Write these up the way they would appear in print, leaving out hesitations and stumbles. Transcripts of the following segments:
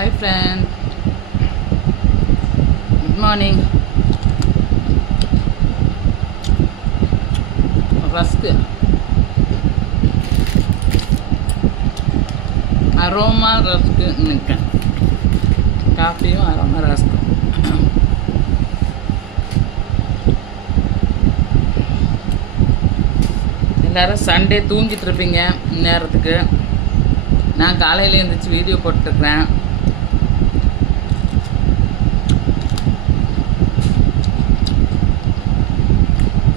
Hi friend, good morning. Rusk, aroma rusk நிற்கேன். காஃபியும் aroma rusk. எல்லோரும் Sunday தூங்கிட்டு இருப்பீங்க நேரத்துக்கு. நான் காலையில் எழுந்திரிச்சு வீடியோ போட்டுருக்குறேன்.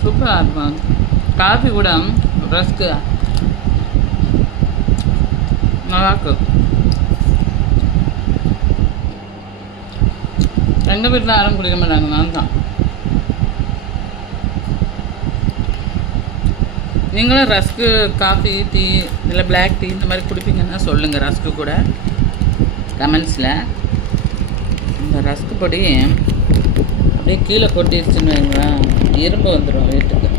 சூப்பராக இருக்கும் காஃபி கூட ரஸ்க்கு நல்லாயிருக்கு. எங்கள் வீட்டில் யாரும் குடிக்க மாட்டாங்க, நான் தான். நீங்களும் ரஸ்க்கு காஃபி டீ இல்லை பிளாக் டீ இந்த மாதிரி குடிப்பீங்கன்னா சொல்லுங்கள். ரஸ்க்கு கூட கமெண்ட்ஸில். இந்த ரஸ்க்கு பொடி அப்படியே கீழே கொட்டிடுச்சுன்னு வைங்களேன், எறும்பு வந்துடும் வீட்டுக்கு.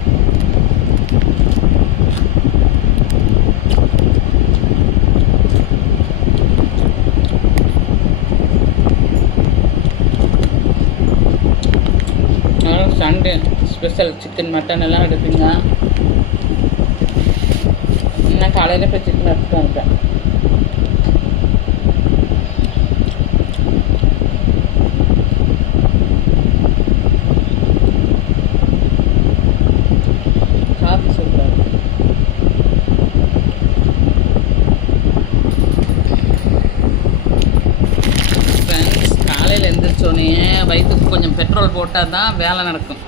சண்டே ஸ்பெஷல் சிக்கன் மட்டன் எல்லாம் எடுப்பீங்க. நான் காலையில் போய் சிக்கன் எடுத்துகிட்டு வந்துட்டேன். காஃபி சூப்பராக இருக்கும். ஃப்ரெண்ட்ஸ், காலையில் எழுந்திரிச்சோடனே வயிற்றுக்கு கொஞ்சம் பெட்ரோல் போட்டால் தான் வேலை நடக்கும்.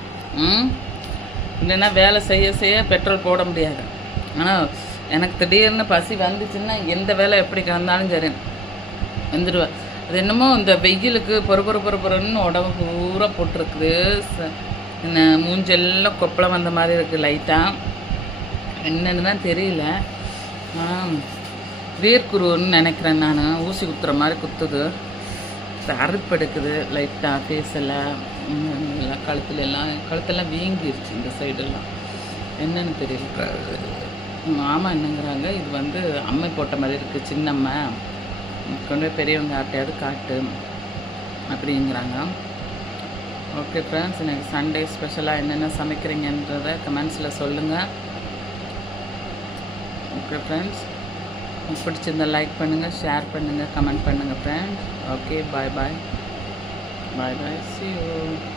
இல்லைன்னா வேலை செய்ய செய்ய பெட்ரோல் போட முடியாது. ஆனால் எனக்கு திடீர்னு பசி வந்துச்சுன்னா எந்த வேலை எப்படி கிடந்தாலும் சரி வந்துடுவேன். அது என்னமோ இந்த வெயிலுக்கு பொறுப்புன்னு உடம்பு பூரா போட்டிருக்குது. என்ன மூஞ்செல்லாம் கொப்பளம் வந்த மாதிரி இருக்குது லைட்டாக. என்னென்னு தான் தெரியல. வேர்க்குருன்னு நினைக்கிறேன் நான். ஊசி குத்துற மாதிரி குத்துது, அறுப்பெடுக்குது லைட்டாக. ஃபேஸெல்லாம் எல்லாம் கழுத்தெல்லாம் வீங்கிருச்சு இந்த சைடெல்லாம். என்னன்னு தெரியல. மாமா என்னங்கிறாங்க, இது வந்து அம்மை போட்ட மாதிரி இருக்குது, சின்னம்மை, கொண்டு போய் பெரியவங்க யார்ட்டையாவது காட்டு அப்படிங்கிறாங்க. ஓகே ஃப்ரெண்ட்ஸ், எனக்கு சண்டே ஸ்பெஷலாக என்னென்ன சமைக்கிறீங்கன்றதை கமெண்ட்ஸில் சொல்லுங்கள். ஓகே ஃப்ரெண்ட்ஸ், பிடிச்சிருந்தால் லைக் பண்ணுங்கள், ஷேர் பண்ணுங்கள், கமெண்ட் பண்ணுங்கள் friends. Okay, bye bye, see you.